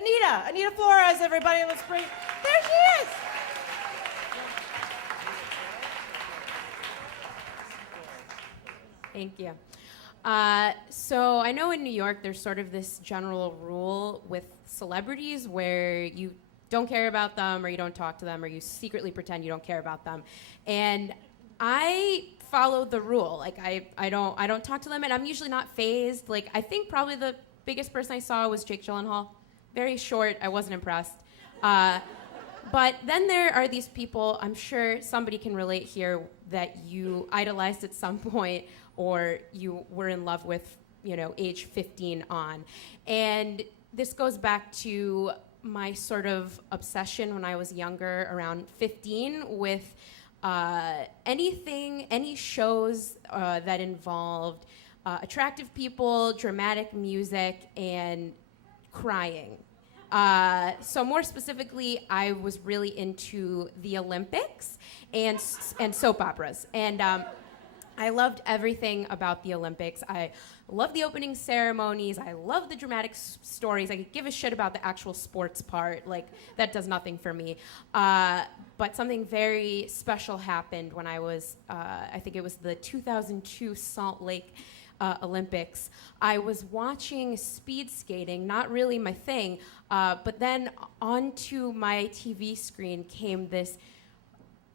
Anita Flores, everybody, let's bring, there she is. Thank you. So I know in New York there's sort of this general rule with celebrities where you don't care about them or you don't talk to them or you secretly pretend you don't care about them. And I follow the rule. Like I don't talk to them, and I'm usually not fazed. Like I think probably the biggest person I saw was Jake Gyllenhaal. Very short, I wasn't impressed. But then there are these people, I'm sure somebody can relate here, that you idolized at some point or you were in love with, age 15 on. And this goes back to my sort of obsession when I was younger, around 15, with any shows that involved attractive people, dramatic music, and crying. So more specifically, I was really into the Olympics and soap operas. And I loved everything about the Olympics. I love the opening ceremonies. I love the dramatic stories. I could give a shit about the actual sports part. Like, that does nothing for me. But something very special happened when I was, I think it was the 2002 Salt Lake Olympics. I was watching speed skating, not really my thing, but then onto my TV screen came this,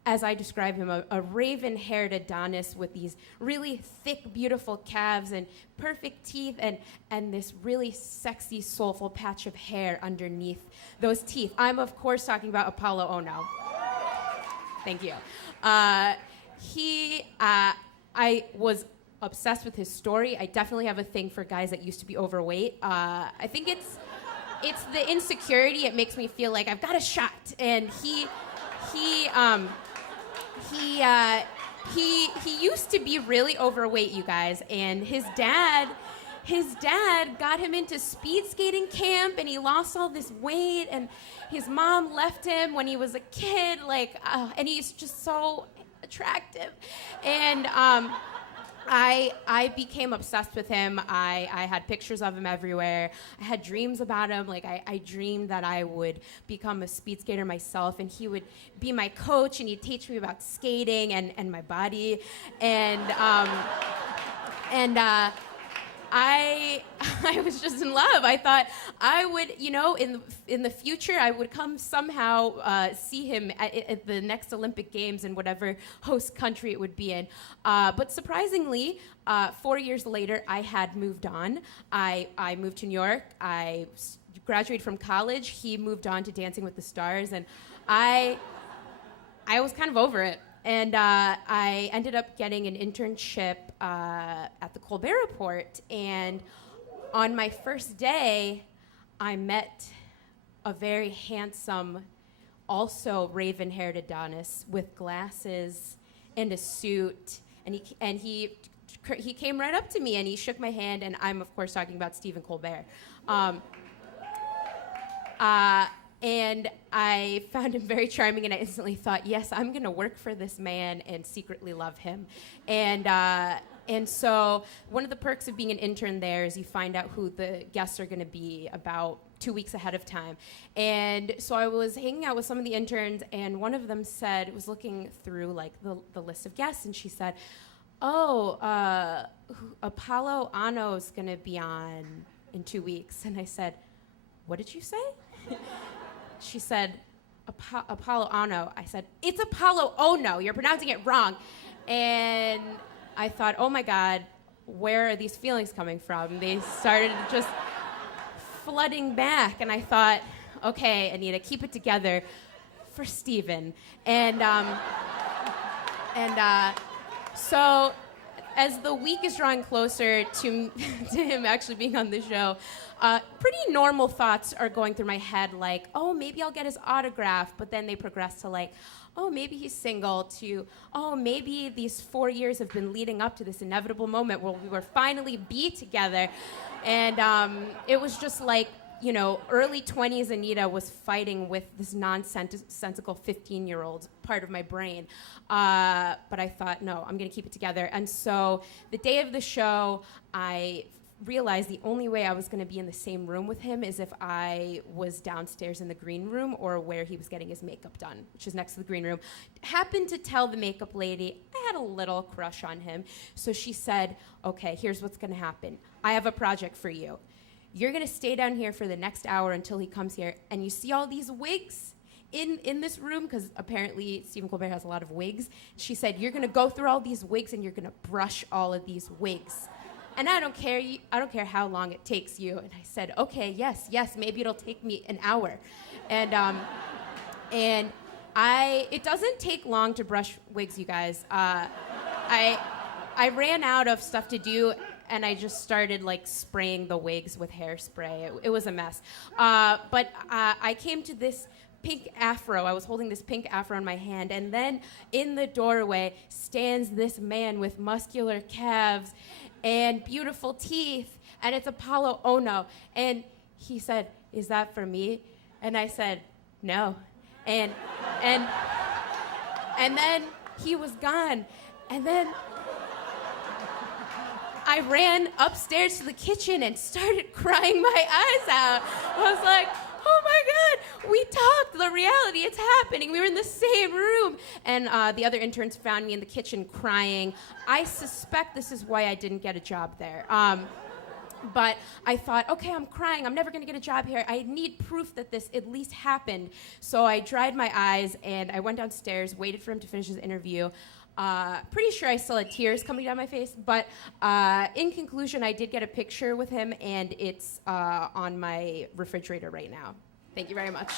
as I describe him, a raven-haired Adonis with these really thick, beautiful calves and perfect teeth and this really sexy, soulful patch of hair underneath those teeth. I'm, of course, talking about Apollo Ono. Thank you. I was obsessed with his story. I definitely have a thing for guys that used to be overweight. I think it's the insecurity. It makes me feel like I've got a shot. And he used to be really overweight, you guys, and his dad got him into speed skating camp, and he lost all this weight, and his mom left him when he was a kid, and he's just so attractive. And I became obsessed with him. I had pictures of him everywhere. I had dreams about him. Like, I dreamed that I would become a speed skater myself, and he would be my coach, and he'd teach me about skating and my body. And I was just in love. I thought I would, in the future, I would come somehow see him at the next Olympic Games in whatever host country it would be in. But surprisingly, 4 years later, I had moved on. I moved to New York. I graduated from college. He moved on to Dancing with the Stars, and I was kind of over it. And I ended up getting an internship at the Colbert Report. And on my first day, I met a very handsome, also raven-haired Adonis with glasses and a suit. And he came right up to me and he shook my hand. And I'm, of course, talking about Stephen Colbert. And I found him very charming, and I instantly thought, yes, I'm going to work for this man and secretly love him. And so one of the perks of being an intern there is you find out who the guests are going to be about 2 weeks ahead of time. And so I was hanging out with some of the interns, and one of them was looking through the list of guests, and she said, Apollo Ano's going to be on in 2 weeks. And I said, what did you say? She said, Apollo Ono. I said, it's Apollo Ono. You're pronouncing it wrong. And I thought, oh my God, where are these feelings coming from? They started just flooding back. And I thought, okay, Anita, keep it together for Stephen. So as the week is drawing closer to him actually being on the show, pretty normal thoughts are going through my head, like, oh, maybe I'll get his autograph, but then they progress to oh, maybe he's single, to, oh, maybe these 4 years have been leading up to this inevitable moment where we will finally be together. And it was just early 20s Anita was fighting with this nonsensical 15-year-old part of my brain. But I thought, no, I'm going to keep it together. And so the day of the show, I realized the only way I was going to be in the same room with him is if I was downstairs in the green room or where he was getting his makeup done, which is next to the green room. Happened to tell the makeup lady I had a little crush on him. So she said, okay, here's what's going to happen. I have a project for you. You're going to stay down here for the next hour until he comes here, and you see all these wigs in this room, because apparently Stephen Colbert has a lot of wigs. She said, you're going to go through all these wigs and you're going to brush all of these wigs. And I don't care how long it takes you. And I said, okay, yes, maybe it'll take me an hour. And it doesn't take long to brush wigs, you guys. I ran out of stuff to do, and I just started like spraying the wigs with hairspray. It was a mess. But I came to this pink afro. I was holding this pink afro in my hand, and then in the doorway stands this man with muscular calves and beautiful teeth, and it's Apollo Ono. And he said, "Is that for me?" And I said, "No." And then he was gone. And then I ran upstairs to the kitchen and started crying my eyes out. I was like, oh my God, we talked, the reality, it's happening. We were in the same room. And the other interns found me in the kitchen crying. I suspect this is why I didn't get a job there. But I thought, okay, I'm crying. I'm never going to get a job here. I need proof that this at least happened. So I dried my eyes, and I went downstairs, waited for him to finish his interview. Pretty sure I still had tears coming down my face. But in conclusion, I did get a picture with him, and it's on my refrigerator right now. Thank you very much.